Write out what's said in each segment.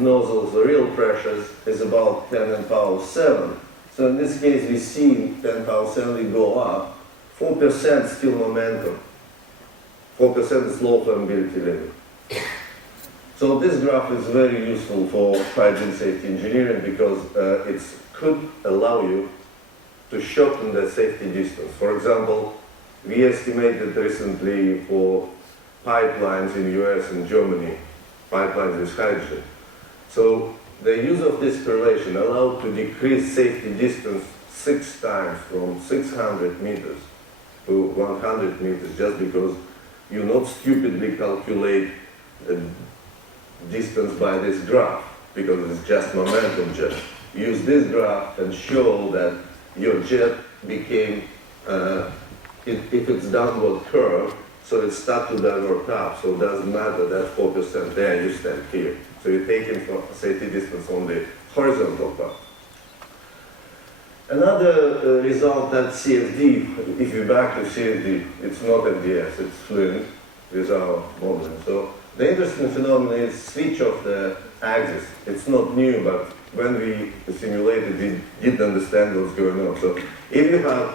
nozzles, the real pressures, is about 10 in power 7. So in this case, we see 10 power 7 go up. 4% still momentum. 4% is low flammability level. So this graph is very useful for hydrogen safety engineering because it could allow you to shorten the safety distance. For example, we estimated recently for pipelines in US and Germany, pipelines with hydrogen. So the use of this correlation allowed to decrease safety distance 6 times from 600 meters to 100 meters just because you not stupidly calculate the distance by this graph because it's just momentum jet. Use this graph and show that your jet became, if it's downward curve, so it starts to divert up, so it doesn't matter that 4% there, you stand here. So you're taking for safety distance on the horizontal path. Another result that CFD, if you back to CFD, it's not FDS, it's fluent with our modeling. So the interesting phenomenon is switch of the axis. It's not new, but when we simulated, we didn't understand what's going on. So if you have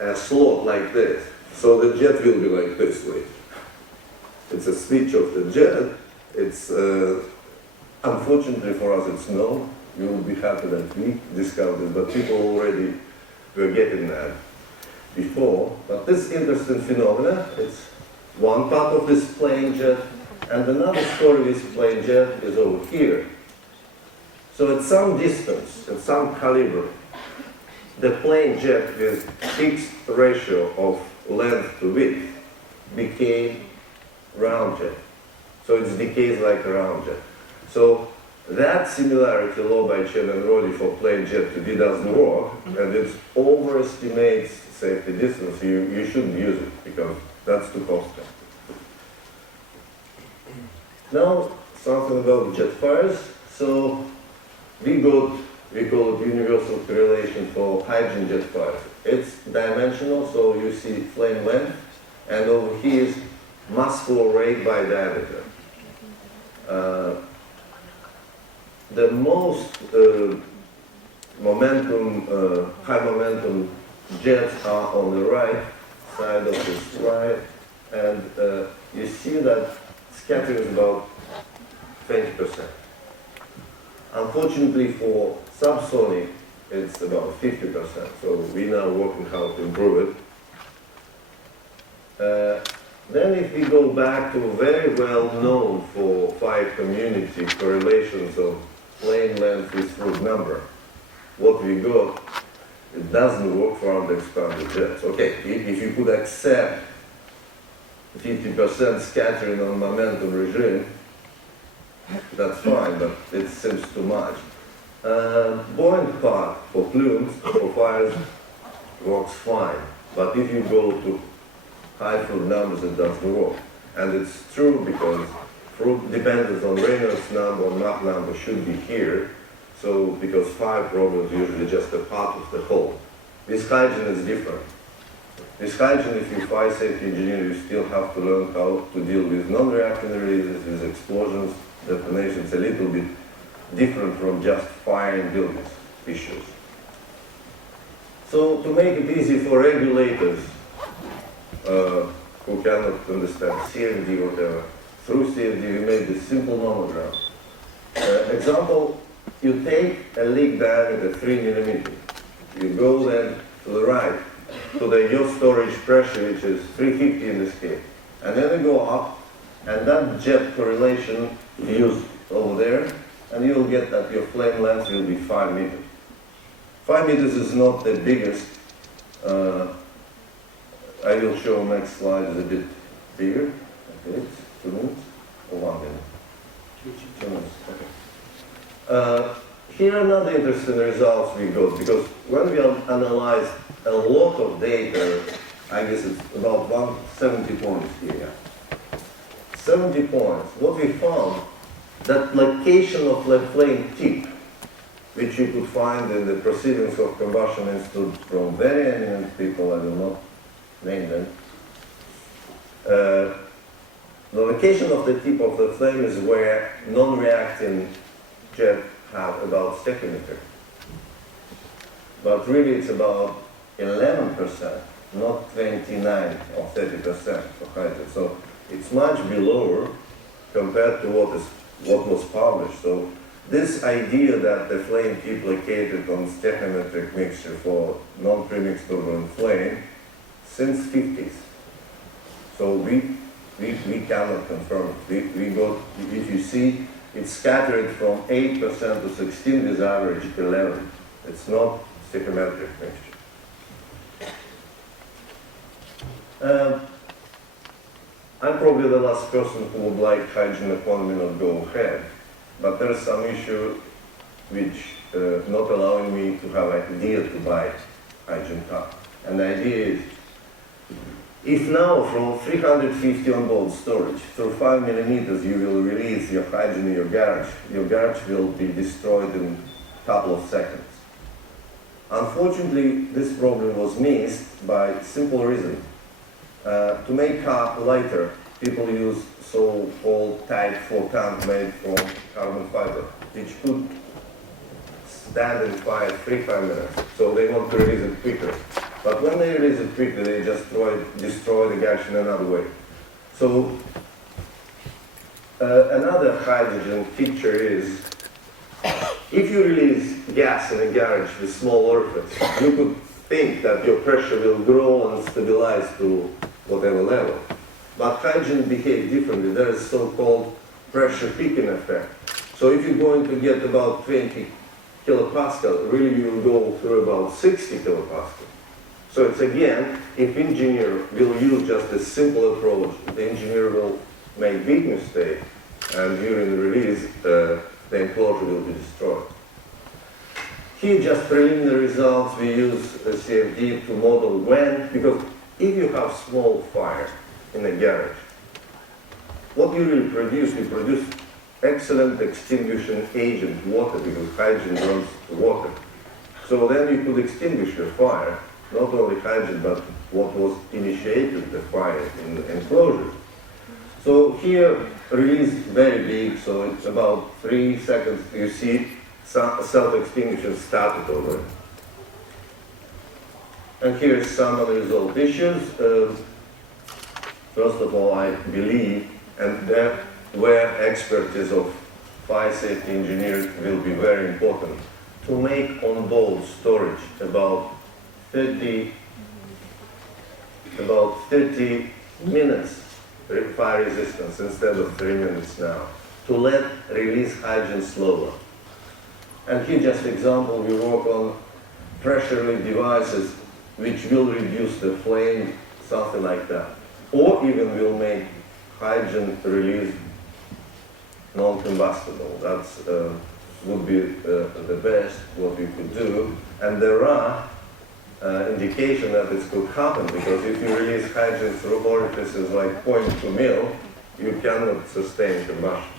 a slot like this, so the jet will be like this way. It's a switch of the jet. It's, unfortunately for us, it's no. You will be happy that we discovered it, but people already were getting that before. But this interesting phenomena, it's one part of this plane jet, and another story with plane jet is over here. So at some distance, at some caliber, the plane jet with fixed ratio of length to width became round jet. So it decays like a round jet. So that similarity, law by Chen and Roddy for plane jet to D doesn't work, and it overestimates safety distance. You shouldn't use it because that's too costly. Now, something about jet fires. So we call it universal correlation for hydrogen jet fires. It's dimensional, so you see flame length, and over here is mass flow rate by diameter. The most high momentum jets are on the right side of this slide, and you see that scattering is about 20%. Unfortunately for subsonic, it's about 50%, so we're now working how to improve it. Then if we go back to very well known for fire community correlations of plane length with root number, what we got, it doesn't work for under-expanded jets. Okay, if you could accept 50% scattering on momentum regime, that's fine, but it seems too much. Buoyant part for plumes, for fires, works fine. But if you go to high fruit numbers, it doesn't work. And it's true because fruit dependence on Reynolds number or Mach number should be here. So, because fire problem is usually just a part of the whole. This hydrogen is different. This hydrogen, if you fire safety engineer, you still have to learn how to deal with non-reacting releases, with explosions, detonations, a little bit different from just firing buildings issues. So to make it easy for regulators who cannot understand CFD or whatever, through CFD we made this simple nomogram. Example, you take a leak diameter 3 millimeters. You go then to the right to the yacht storage pressure, which is 350 in this case. And then you go up, and that jet correlation you use over there, and you'll get that your flame length will be 5 meters. 5 meters is not the biggest. I will show next slide is a bit bigger. Okay, it's 2 minutes or 1 minute? 2 minutes, okay. Here are another interesting results we got, because when we analyzed a lot of data, I guess it's about 170 points here. 70 points. What we found, that location of the flame tip, which you could find in the Proceedings of Combustion Institute from very eminent people, I will not name them. The location of the tip of the flame is where non-reacting jet have about stoichiometry. But really it's about 11%, not 29 or 30% for hydrogen. So it's much below compared to what was published. So this idea that the flame tip located on stoichiometric mixture for non-premixed turbulent flame since 50s. So we cannot confirm it. We got, if you see, it's scattered from 8% to 16 with average 11. It's not stoichiometric mixture. I'm probably the last person who would like hydrogen economy not go ahead, but there's some issue which not allowing me to have an idea to buy hydrogen car. And the idea is, if now from 350 on-board storage through 5 millimeters you will release your hydrogen in your garage will be destroyed in a couple of seconds. Unfortunately, this problem was missed by simple reason. To make car lighter, people use so-called Type 4 tank made from carbon fiber, which could stand in fire 3-5 minutes. So they want to release it quicker. But when they release it quickly, they just destroy the gas in another way. So another hydrogen feature is, if you release gas in a garage with small orifice, you could think that your pressure will grow and stabilize to whatever level. But hydrogen behaves differently. There is so-called pressure peaking effect. So if you're going to get about 20 kilopascal, really you will go through about 60 kilopascal. So it's again, if engineer will use just a simple approach, the engineer will make big mistake, and during the release, the enclosure will be destroyed. Here, just preliminary results, we use CFD to model when, because if you have small fire in a garage, what you really produce, you produce excellent extinguishing agent, water, because hydrogen runs to water. So then you could extinguish your fire, not only hydrogen, but what was initiated the fire in the enclosure. So here, release very big, so it's about 3 seconds, you see self-extinguishing started already. And here is some unresolved issues. First of all, I believe, and there where expertise of fire safety engineers will be very important, to make on-board storage about 30 minutes fire resistance instead of 3 minutes now, to let release hydrogen slower. And here just example, we work on pressure relief devices which will reduce the flame, something like that. Or even will make hydrogen release non-combustible. That's would be the best what we could do. And there are indication that this could happen, because if you release hydrogen through orifices like 0.2 mil, you cannot sustain combustion.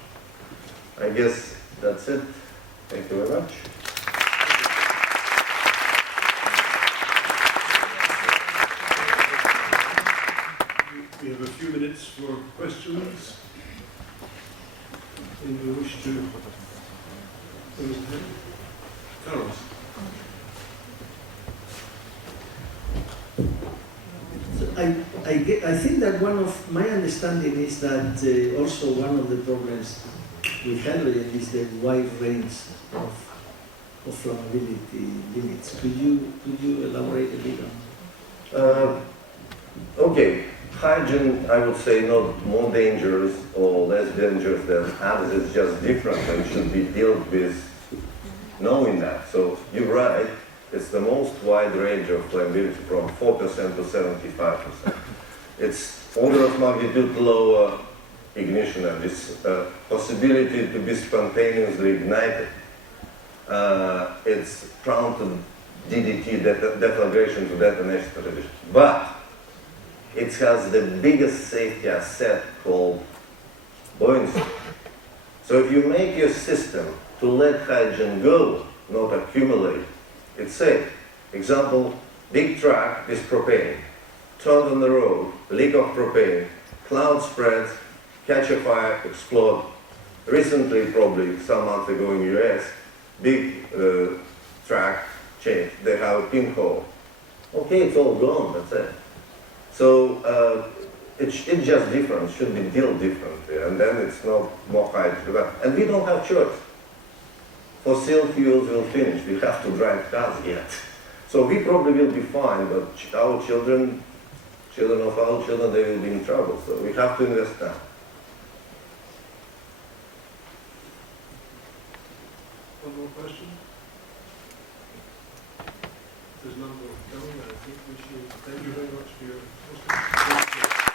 I guess that's it. Thank you very much. We have a few minutes for questions. Anyone wish to raise a hand? Carlos. So I think that one of my understanding is that also one of the problems with hydrogen is the wide range of flammability limits. Could you elaborate a bit on? Okay, hydrogen, I would say, not more dangerous or less dangerous than others. It's just different and should be dealt with knowing that. So you're right. It's the most wide range of flammability, from 4% to 75%. It's order of magnitude lower ignition, and this possibility to be spontaneously ignited. It's prone to DDT, deflagration to detonation tradition. But it has the biggest safety asset called buoyancy. So if you make your system to let hydrogen go, not accumulate, it's safe. Example, big truck is propane, turned on the road, leak of propane, cloud spreads, catch a fire, explode. Recently, probably some months ago in US, big track change, they have a pinhole. Okay, it's all gone, that's it. So it's just different, should be dealt differently, and then it's not more hydrogen. And we don't have choice. Fossil fuels will finish, we have to drive cars yet. So we probably will be fine, but our children of our children, they will be in trouble. So we have to invest now. One more question? There's none more coming. I think we should thank you very much for your testimony.